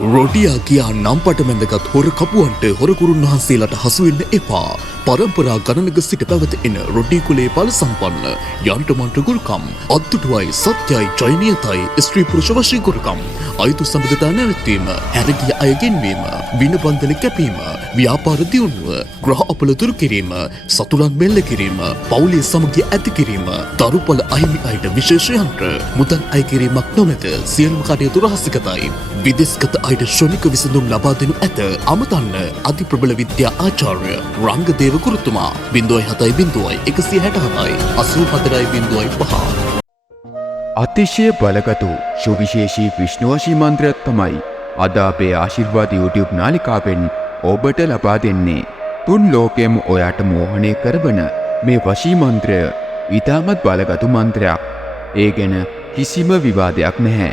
රොඩියා කියා නම් පටමැඳගත් හොර කපුවන්ට හොරකුරුන් වහන්සේලාට හසුවෙන්න එපා. පරම්පරා ගණනක සිට පැවත එන රොඩි කුලේ බල සම්පන්න යන්ටමන්ට ගුරුකම් අත්දුටුවයි සත්‍යයි ජයනියතයි ස්ත්‍රී පුරුෂ වශී ගුරුකම් අයුතු සම්බන්ධතා නැවැත්වීම හැරගිය අය ගෙන්වීම විනබන්ධන කැපීම ව්‍යාපාර දියුණුව ග්‍රහ අපල දුරු කිරීම සතුරන් මෙල්ල කිරීම පවුලේ සමගිය ඇති කිරීම දරුපල අහිමි අයට විශේෂයන්ට මුදල් අය කිරීමක් නොමැත සියලුම කටයුතු රහසිගතයි විදේශගත අයට ශ්‍රමික විසඳුම් ලබා දෙනු ඇත අමතන්න අති ප්‍රබල විද්‍යා ආචාර්ය රංගදේව ගුරුතුමා 0.7-167-84.5 අතිශය බලගතු සුවිශේෂී විෂ්ණුවශී මන්ත්‍රයක් තමයි අද අපේ ආශිර්වාද YouTube නාලිකාවෙන් ඔබට ලබා දෙන්නේ. තුන් ලෝකෙම ඔයාට මෝහනය කරවන මේ වශී මන්ත්‍රය ඉතාමත් බලගතු මන්ත්‍රයක්. ඒ ගැන කිසිම විවාදයක් නැහැ.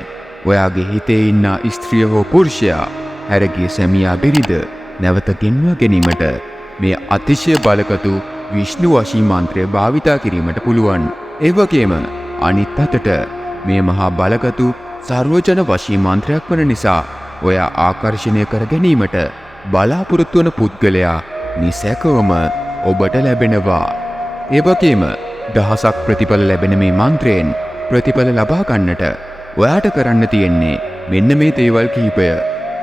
ඔයාගේ හිතේ ඉන්න ස්ත්‍රිය හෝ පුරුෂයා හැරගිය සැමියා බිරිඳ නැවත ගෙන්වා ගැනීමට මේ අතිශය බලගතු විෂ්ණු වශී මන්ත්‍රය භාවිතා කිරීමට පුළුවන්. ඒ වගේම අනිත් අතට මේ මහා බලගතු සර්වජන වශී මන්ත්‍රයක් වන නිසා ඔයා ආකර්ෂණය කර ගැනීමට බලාපොරොත්තු වන පුද්ගලයා නිසැකවම ඔබට ලැබෙනවා. ඒ වගේම දහසක් ප්‍රතිඵල ලැබෙන මේ මන්ත්‍රයෙන් ප්‍රතිඵල ලබා ගන්නට ඔයාට කරන්න තියෙන්නේ මෙන්න මේ දේවල් කිහිපය.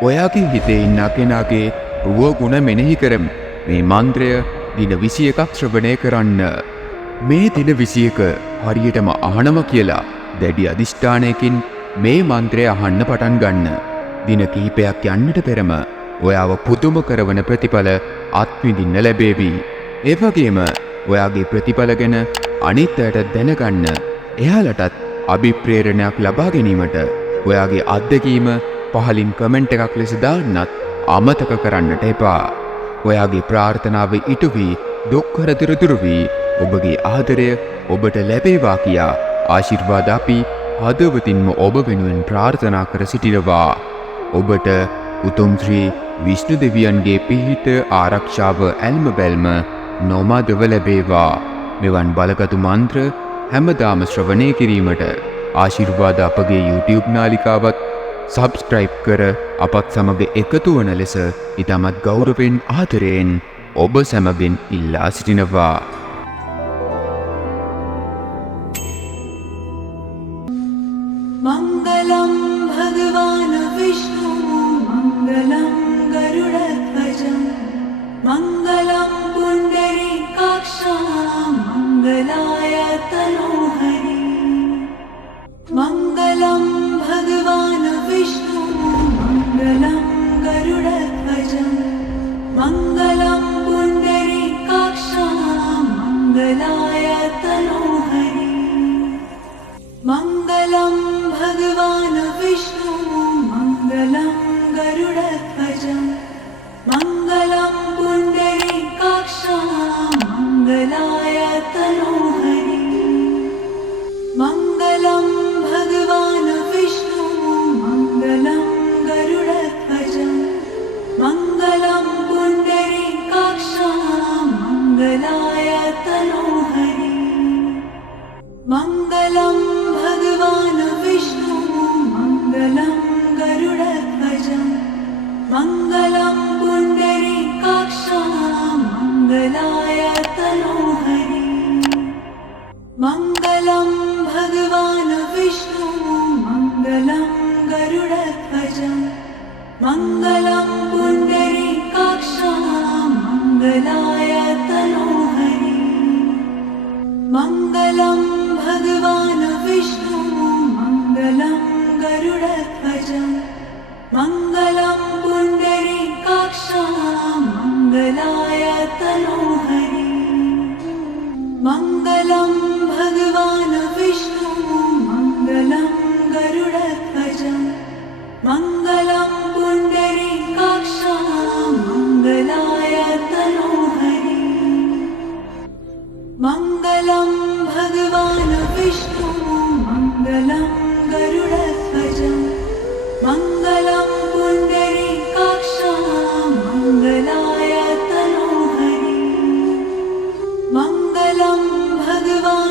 ඔයාගේ හිතේ ඉන්න කෙනාගේ රුව ගුණ මෙනෙහි කරමු. මේ මන්ත්‍රය දින 21ක් ශ්‍රවණය කරන්න. මේ දින 21 හරියටම අහනවා කියලා දැඩි අදිෂ්ඨානයකින් මේ මන්ත්‍රය අහන්න පටන් ගන්න. දින කිහිපයක් යන්නට පෙරම ඔයාව පුදුම කරවන ප්‍රතිඵල අත්විඳින්න ලැබේවි. ඒ වගේම ඔයාගේ ප්‍රතිඵල ගැන අනිත් අයට දැනගන්න එයාලටත් අභිප්‍රේරණයක් ලබා ගැනීමට ඔයාගේ අත්දැකීම පහලින් කමෙන්ට් එකක් ලෙස දාන්නත් අමතක කරන්නට එපා. ඔයාගේ ප්‍රාර්ථනාව ඉටු වී දුක් කරදර දුරු වී ඔබගේ ආදරය ඔබට ලැබේවා කියා ආශිර්වාද අපි හදවතින්ම ඔබ වෙනුවෙන් ප්‍රාර්ථනා කර සිටිනවා. ඔබට උතුම් ශ්‍රී විෂ්ණු දෙවියන්ගේ පිහිට ආරක්ෂාව ඇල්ම බැල්ම නොමදව ලැබේවා. මෙවන් බලගතු මන්ත්‍ර හැමදාම ශ්‍රවණය කිරීමට ආශිර්වාද අපගේ YouTube නාලිකාවත් සබ්ස්ක්‍රයිබ් කර අපත් සමග එකතු වන ලෙස ඉතාමත් ගෞරවයෙන් ආදරයෙන් ඔබ සැමගෙන් ඉල්ලා සිටිනවා. मङ्गलं भगवान् विष्णु मङ्गलं गरुडध्वजं मङ्गलं पुण्डरीकाक्षं मङ्गलाय तनोहरि मङ्गलं भगवान् विष्णु मङ्गलं गरुडध्वजं मङ्गलं पुण्डरीकाक्षं मङ्गलाय तनोहरि मङ्गलं भगवान् विष्णु मङ्गलं गरुडध्वजं मङ्गलं पुण्डरीकाक्षं मङ्गलाय तनोहरि मङ्गलं भगवान् विष्णु मङ्गलं गरुडध्वजं मङ्गलं पुण्डरीकाक्षं मङ्गलाय तनोहरि मङ्गलं भगवान् विष्णु मङ्गलं गरुडध्वजं मङ्गलं पुण्डरीकाक्षं मङ्गलाय तनोहरि मङ्गलं भगवान् विष्णु मङ्गलं गरुडध्वजं मङ्गलं पुण्डरीकाक्षं मङ्गलाय तनोहरि मङ्गलं भगवान् विष्णु मङ्गलं गरुडध्वजं मङ्गलं पुण्डरीकाक्षं मङ्गलाय तनोहरि मङ्गलं भगवान् विष्णु मङ्गलं गरुडध्वजं मङ्गलं पुण्डरीकाक्षं मङ्गलाय तनोहरि मङ्गलं भगवान् विष्णु मङ्गलं गरुडध्वजं मङ्गलं पुण्डरीकाक्षं मङ्गलाय तनोहरि मङ्गलं भगवान्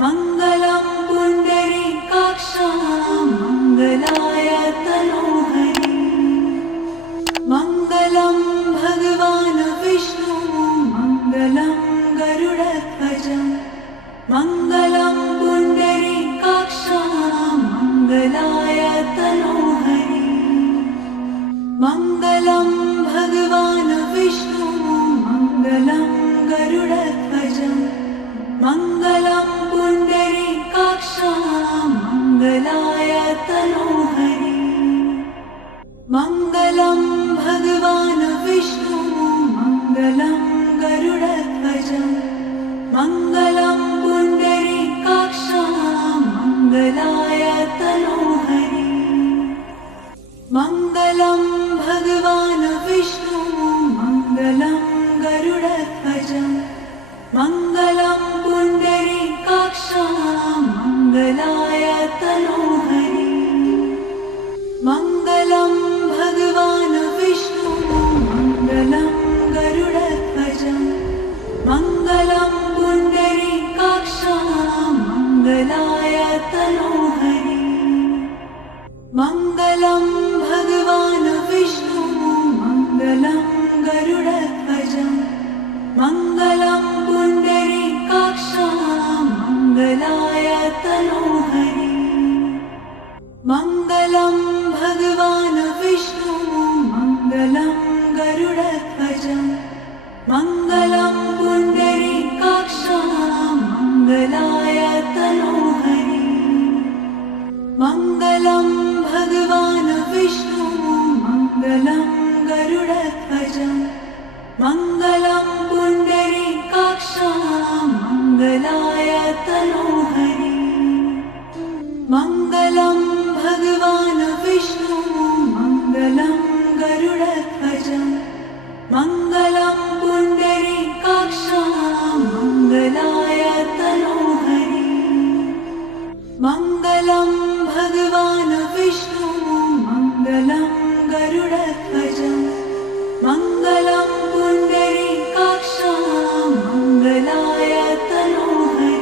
मङ्गलं पुण्डरीकाक्षं मङ्गलाय तनोहरि मङ्गलं भगवान् विष्णु मङ्गलं गरुडध्वजं मङ्गलं पुण्डरीकाक्षं मङ्गलाय तनोहरि मङ्गलं भगवान् विष्णु मङ्गलं गरुडध्वजं मङ्गलं पुण्डरीकाक्षं मङ्गलाय तनोहरि मङ्गलं भगवान् विष्णु मङ्गलं गरुडध्वजं मङ्गलं पुण्डरीकाक्षं मङ्गलाय तनोहरि मङ्गलं भगवान् विष्णु मङ्गलं गरुडध्वजं मङ्गलं पुण्डरीकाक्षं मङ्गलाय तनोहरि मङ्गलं भगवान् विष्णु मङ्गलं गरुडध्वजं मङ्गलं पुण्डरीकाक्षं मङ्गलाय तनोहरि मङ्गलं भगवान् विष्णु मङ्गलं गरुडध्वजं मङ्गलं पुण्डरीकाक्षं मङ्गलाय तनोहरि मङ्गलं भगवान् विष्णु मङ्गलं गरुडध्वजं मङ्गलं पुण्डरीकाक्षं मङ्गलाय तनोहरि मङ्गलं भगवान् विष्णु मङ्गलं गरुडध्वजं मङ्गलं पुण्डरीकाक्षं मङ्गलाय तनोहरि मङ्गलं भगवान् विष्णु मङ्गलं गरुडध्वजं मङ्गलं पुण्डरीकाक्षं मङ्गलाय तनोहरि मङ्गलं भगवान् विष्णु मङ्गलं गरुडध्वजं मङ्गलं पुण्डरीकाक्षं मङ्गलाय तनोहरि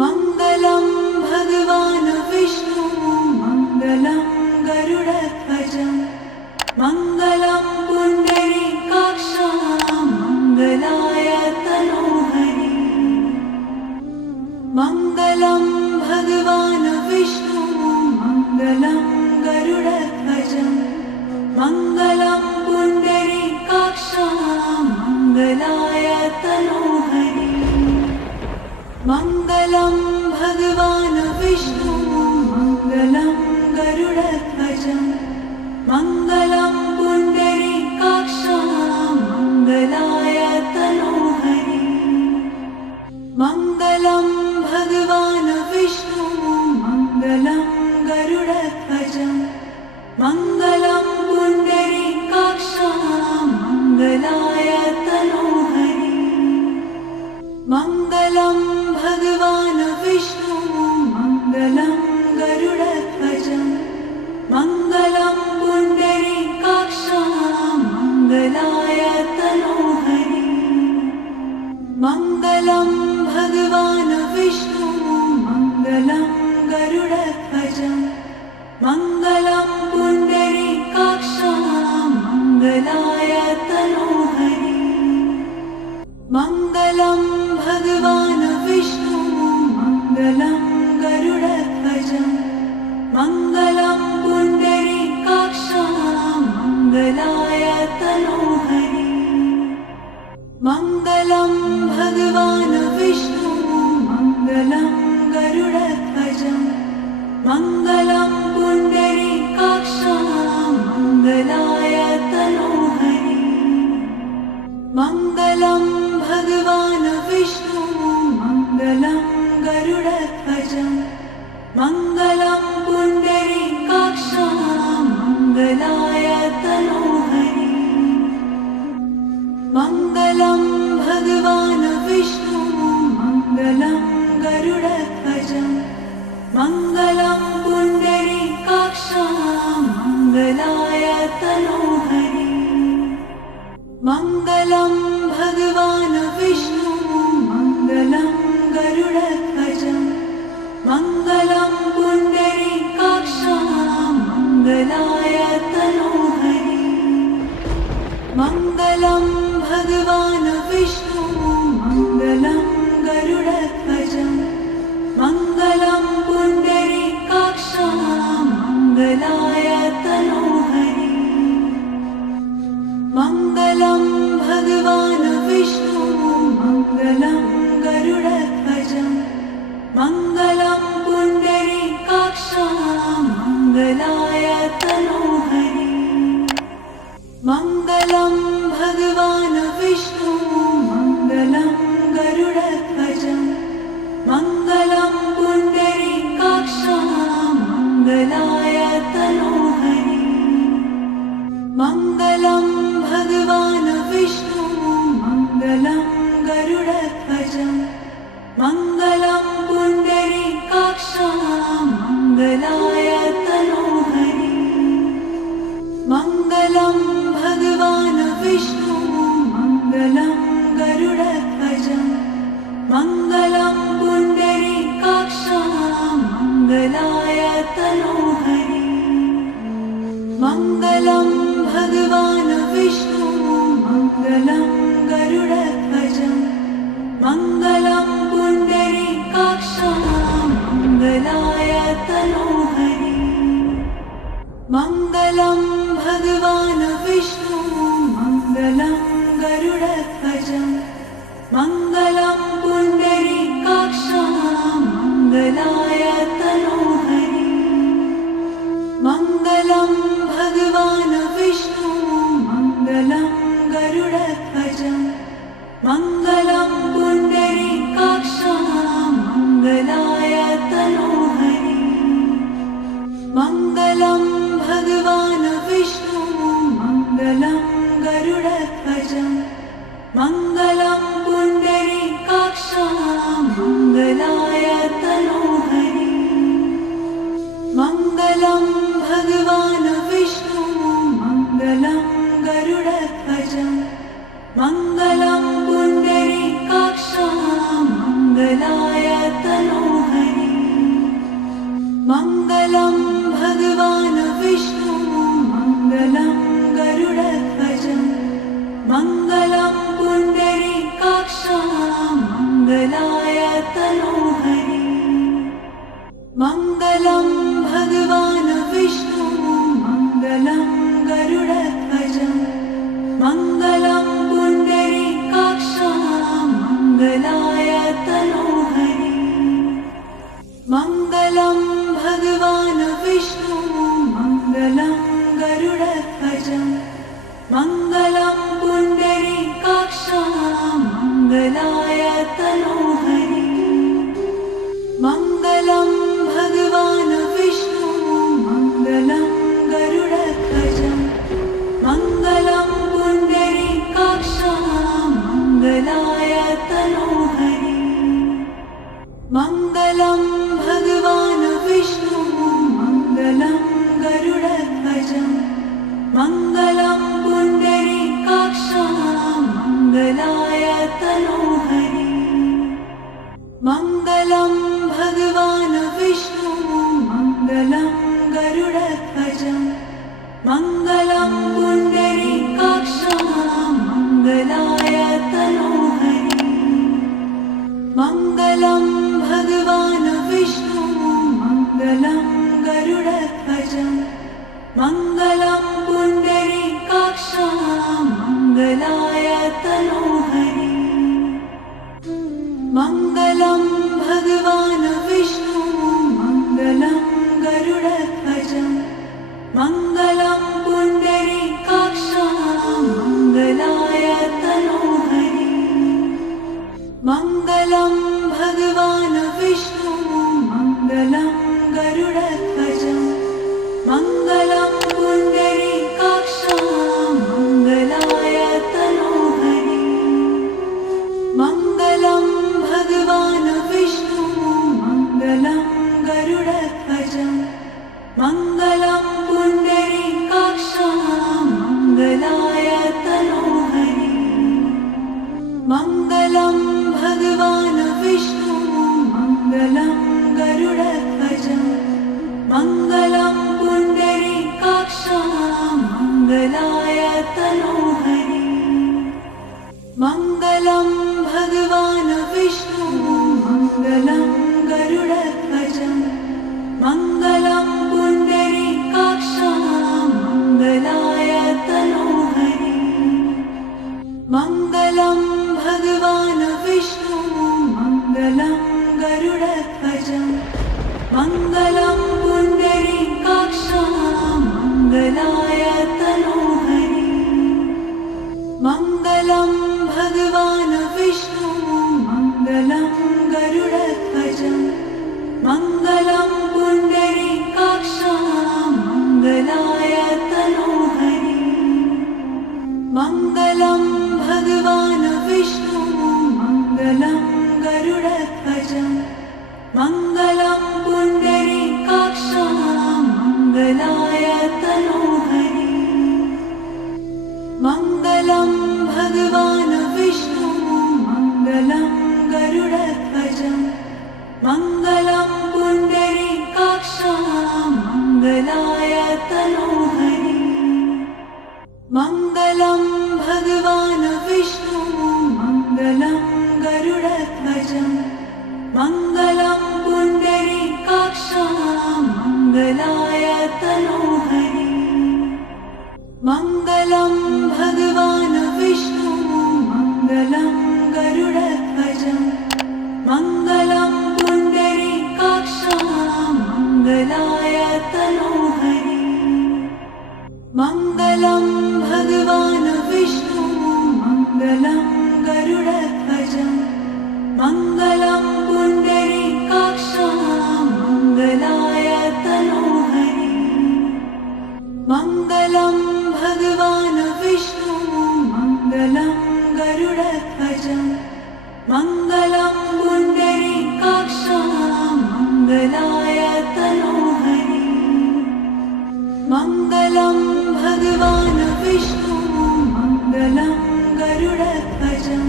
मङ्गलं भगवान् विष्णु मङ्गलं गरुडध्वजं मङ्गलं पुण्डरीकाक्षं मङ्गलाय तनोहरि मङ्गलं भगवान् विष्णु मङ्गलं गरुडध्वजं मङ्गलं पुण्डरीकाक्षं मङ्गलाय तनोहरि मङ्गलं भगवान् विष्णु मङ्गलं गरुडध्वजं मङ्गलं पुण्डरीकाक्षं मङ्गलाय तनोहरि मङ्गलं भगवान् विष्णु मङ्गलं गरुडध्वजं मङ्गलं पुण्डरीकाक्षं मङ्गलाय तनोहरि मङ्गलं भगवान् विष्णु मङ्गलं गरुडध्वजं मङ्गलं पुण्डरीकाक्षं मङ्गलाय तनोहरि मङ्गलं भगवान् विष्णु मङ्गलं गरुडध्वजं मङ्गलं पुण्डरीकाक्षं मङ्गलाय तनोहरि मङ्गलं भगवान् विष्णु मङ्गलं गरुडध्वजं मङ्गलं पुण्डरीकाक्षं मङ्गलाय तनोहरि मङ्गलं भगवान् विष्णु मङ्गलं गरुडध्वजं मङ्गलं पुण्डरीकाक्षं मङ्गलाय तनोहरि मङ्गलं भगवान् विष्णु मङ्गलं गरुडध्वजं मङ्गलं पुण्डरीकाक्षं मङ्गलाय तनोहरि मङ्गलं भगवान् विष्णु मङ्गलं गरुडध्वजं मङ्गलं पुण्डरीकाक्षं मङ्गलाय तनोहरि मङ्गलं भगवान् विष्णु मङ्गलं गरुड मङ्गलं पुण्डरीकाक्षा मङ्गलाय तनोहरि मङ्गलं भगवान् विष्णु मङ्गलं गरुडध्वज मङ्गलं पुण्डरीकाक्षा मङ्गलाय तनोहरि मङ्गलं भगवान् विष्णु मङ्गलं गरुडध्वज मङ्गलं पुण्डरीकाक्षा मङ्गलाय तनोहरि मङ्गलं भगवान् विष्णु मङ्गलं गरुडध्वज मङ्गलं पुण्डरीकाक्षा मङ्गलाय तनोहरि मङ्गलं भगवान् विष्णु मङ्गलं गरुडध्वज मङ्गलं पुण्डरीकाक्षा मङ्गलाय तनोहरि मङ्गलं भगवान् विष्णु मङ्गलं गरुडध्वज मङ्गलं पुण्डरीकाक्षा मङ्गलाय तनोहरि मङ्गलं भगवान् विष्णु मङ्गलं गरुडध्वज मङ्गलं पुण्डरीकाक्षा मङ्गलाय तनोहरि मङ्गलं भगवान् विष्णु मङ्गलं गरुडध्वज मङ्गलं पुण्डरीकाक्षा मङ्गलाय तनोहरि मङ्गलं भगवान् विष्णु मङ्गलं गरुडध्वज मङ्गलं पुण्डरीकाक्षा मङ्गलाय तनोहरि मङ्गलं भगवान् विष्णु मङ्गलं गरुडध्वज मङ्गलं पुण्डरीकाक्षा मङ्गलाय तनोहरि मङ्गलं भगवान् विष्णु मङ्गलं गरुडध्वज मङ्गलं पुण्डरीकाक्षा मङ्गलाय तनोहरि मङ्गलं भगवान् विष्णु मङ्गलं गरुडध्वज मङ्गलं पुण्डरीकाक्षा मङ्गलाय तनोहरि मङ्गलं भगवान् विष्णु मङ्गलं गरुडध्वज मङ्गलं पुण्डरीकाक्षा मङ्गलाय तनोहरि मङ्गलं भगवान् विष्णु मङ्गलं गरुडध्वज मङ्गलं पुण्डरीकाक्षा मङ्गलाय तनोहरि मङ्गलं भगवान् विष्णु मङ्गलं गरुडध्वज मङ्गलं पुण्डरीकाक्षा मङ्गलाय तनोहरि मङ्गलं भगवान् विष्णु मङ्गलं गरुडध्वज मङ्गलं पुण्डरीकाक्षा मङ्गलाय तनोहरि मङ्गलं भगवान् विष्णु मङ्गलं गरुडध्वज मङ्गलं पुण्डरीकाक्षा मङ्गलाय तनोहरि मङ्गलं भगवान् विष्णु मङ्गलं गरुडध्वज मङ्गलं पुण्डरीकाक्षा मङ्गलाय तनोहरि मङ्गलं भगवान् विष्णु मङ्गलं गरुडध्वज मङ्गलं पुण्डरीकाक्षा मङ्गलाय तनोहरि मङ्गलं भगवान् मङ्गलं भगवान् विष्णु मङ्गलं गरुडध्वजं मङ्गलं पुण्डरीकाक्षं मङ्गलाय तनोहरि मङ्गलं भगवान् विष्णु मङ्गलं गरुडध्वजं मङ्गलं पुण्डरीकाक्षं मङ्गलाय तनोहरि मङ्गलं भगवान् विष्णु मङ्गलं गरुडध्वजं मङ्गलं पुण्डरीकाक्षं मङ्गलाय तनोहरि मङ्गलं भगवान् विष्णु मङ्गलं गरुडध्वजं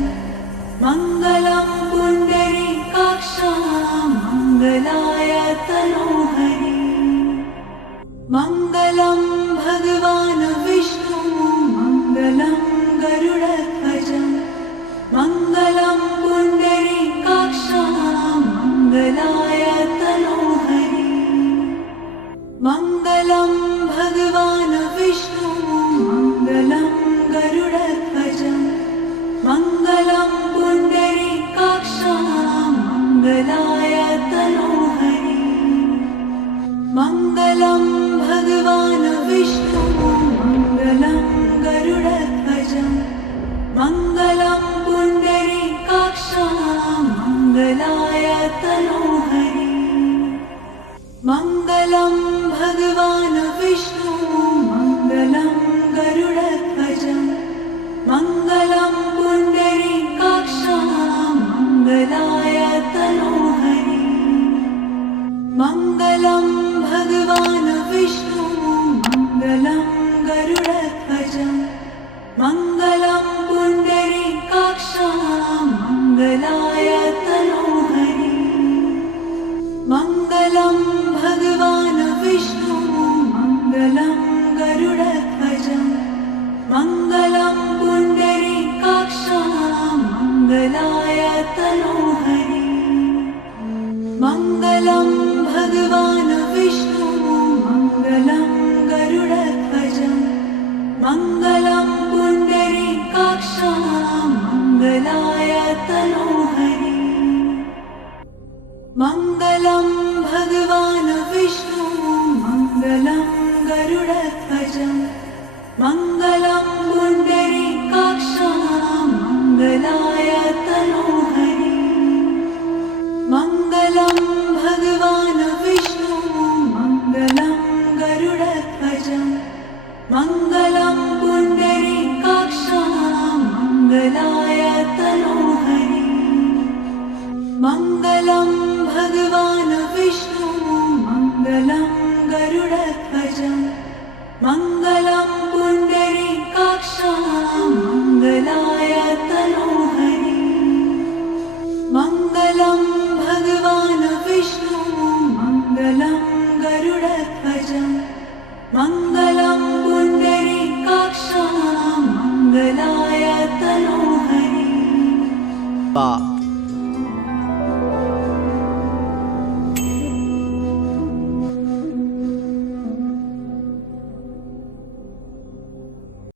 मङ्गलं पुण्डरीकाक्षं मङ्गलाय तनोहरि मङ्गलं भगवान् विष्णु मङ्गलं गरुडध्वजं मङ्गलं पुण्डरीकाक्षं मङ्गलाय तनोहरि मङ्गलं भगवान् विष्णु मङ्गलं गरुडध्वजं मङ्गलं पुण्डरीकाक्षं मङ्गलाय तनोहरि मङ्गलं भगवान् विष्णु मङ्गलं गरुडध्वजं मङ्गलं पुण्डरीकाक्षं मङ्गलाय तनोहरि मङ्गलं भगवान् विष्णु मङ्गलं गरुडध्वजं मङ्गलं पुण्डरीकाक्षं मङ्गलाय तनोहरि मङ्गलं भगवान् विष्णु मङ्गलं गरुडध्वजं मङ्गलं पुण्डरीकाक्षं मङ्गलाय तनोहरि मङ्गलं भगवान् विष्णु मङ्गलं गरुडध्वजं मङ्गलं पुण्डरीकाक्षं मङ्गलाय तनोहरि मङ्गलं भगवान् विष्णु मङ्गलं गरुडध्वजं मङ्गलं पुण्डरीकाक्षं मङ्गलाय तनोहरि मङ्गलं भगवान् विष्णु मङ्गलं गरुडध्वजं मङ्गलं पुण्डरीकाक्षं मङ्गलाय तनोहरि मङ्गलं भगवान् विष्णु मङ्गलं गरुडध्वजं मङ्गलं पुण्डरीकाक्षं मङ्गलाय तनोहरि मङ्गलं भगवान् विष्णु मङ्गलं गरुडध्वजं मङ्गलं पुण्डरीकाक्षं मङ्गलाय तनोहरि मङ्गलं भगवान् विष्णु मङ्गलं गरुडध्वजं मङ्गलं पुण्डरीकाक्षं मङ्गलाय तनोहरि